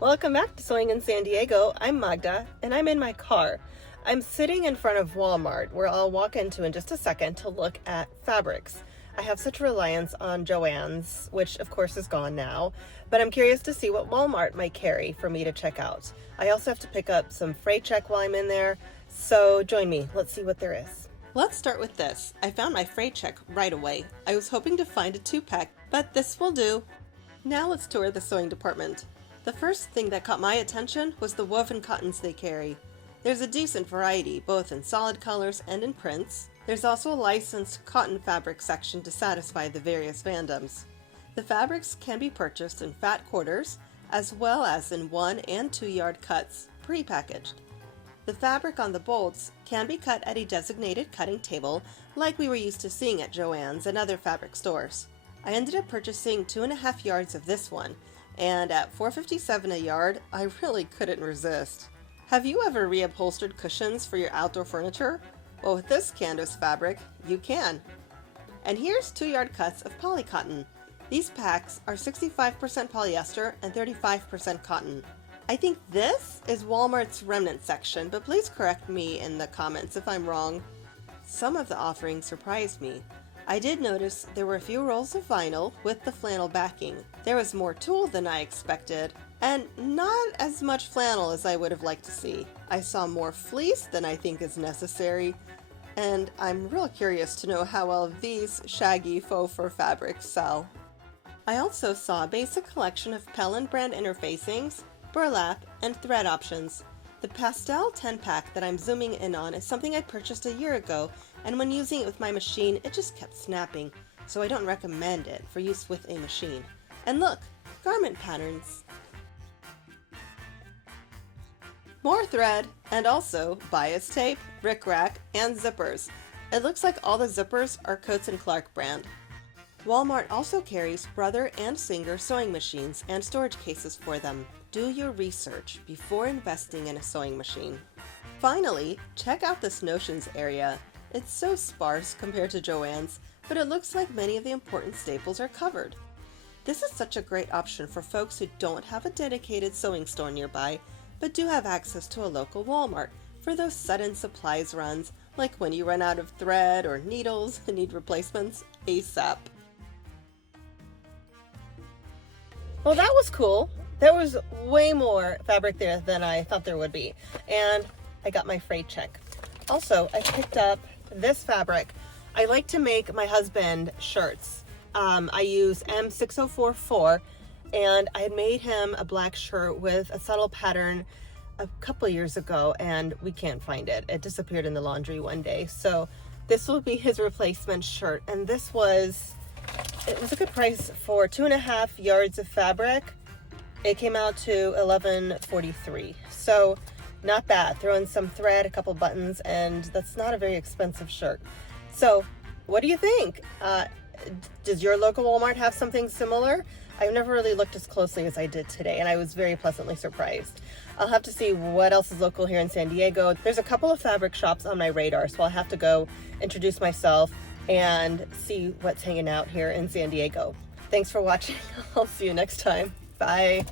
Welcome back to Sewing in San Diego. I'm Magda, and I'm in my car. I'm sitting in front of Walmart, where I'll walk into in just a second to look at fabrics. I have such reliance on Joann's, which of course is gone now, but I'm curious to see what Walmart might carry for me to check out. I also have to pick up some freight check while I'm in there, so join me. Let's see what there is. Let's start with this. I found my freight check right away. I was hoping to find a 2-pack, but this will do. Now let's tour the sewing department. The first thing that caught my attention was the woven cottons they carry. There's a decent variety, both in solid colors and in prints. There's also a licensed cotton fabric section to satisfy the various fandoms. The fabrics can be purchased in fat quarters, as well as in 1 and 2 yard cuts, pre-packaged. The fabric on the bolts can be cut at a designated cutting table, like we were used to seeing at Joann's and other fabric stores. I ended up purchasing 2.5 yards of this one, and at $4.57 a yard, I really couldn't resist. Have you ever reupholstered cushions for your outdoor furniture? Well, with this canvas fabric, you can. And here's 2 yard cuts of polycotton. These packs are 65% polyester and 35% cotton. I think this is Walmart's remnant section, but please correct me in the comments if I'm wrong. Some of the offerings surprised me. I did notice there were a few rolls of vinyl with the flannel backing. There was more tulle than I expected, and not as much flannel as I would have liked to see. I saw more fleece than I think is necessary, and I'm real curious to know how well these shaggy faux fur fabrics sell. I also saw a basic collection of Pellin brand interfacings, burlap, and thread options. The pastel 10-pack that I'm zooming in on is something I purchased a year ago, and when using it with my machine, it just kept snapping, so I don't recommend it for use with a machine. And look, garment patterns. More thread, and also bias tape, rickrack, and zippers. It looks like all the zippers are Coats & Clark brand. Walmart also carries Brother and Singer sewing machines and storage cases for them. Do your research before investing in a sewing machine. Finally, check out this notions area. It's so sparse compared to Joann's, but it looks like many of the important staples are covered. This is such a great option for folks who don't have a dedicated sewing store nearby, but do have access to a local Walmart for those sudden supplies runs, like when you run out of thread or needles and need replacements ASAP. Well, that was cool. There was way more fabric there than I thought there would be, and I got my freight check. Also, I picked up this fabric. I like to make my husband shirts. I use M6044, and I had made him a black shirt with a subtle pattern a couple years ago, and we can't find it. It disappeared in the laundry one day. So this will be his replacement shirt, and it was a good price for 2.5 yards of fabric. It came out to $11.43. So not bad. Throw in some thread, a couple buttons, and that's not a very expensive shirt. So what do you think? Does your local Walmart have something similar? I've never really looked as closely as I did today, and I was very pleasantly surprised. I'll have to see what else is local here in San Diego. There's a couple of fabric shops on my radar, so I'll have to go introduce myself and see what's hanging out here in San Diego. Thanks for watching. I'll see you next time. Bye.